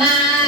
Nah,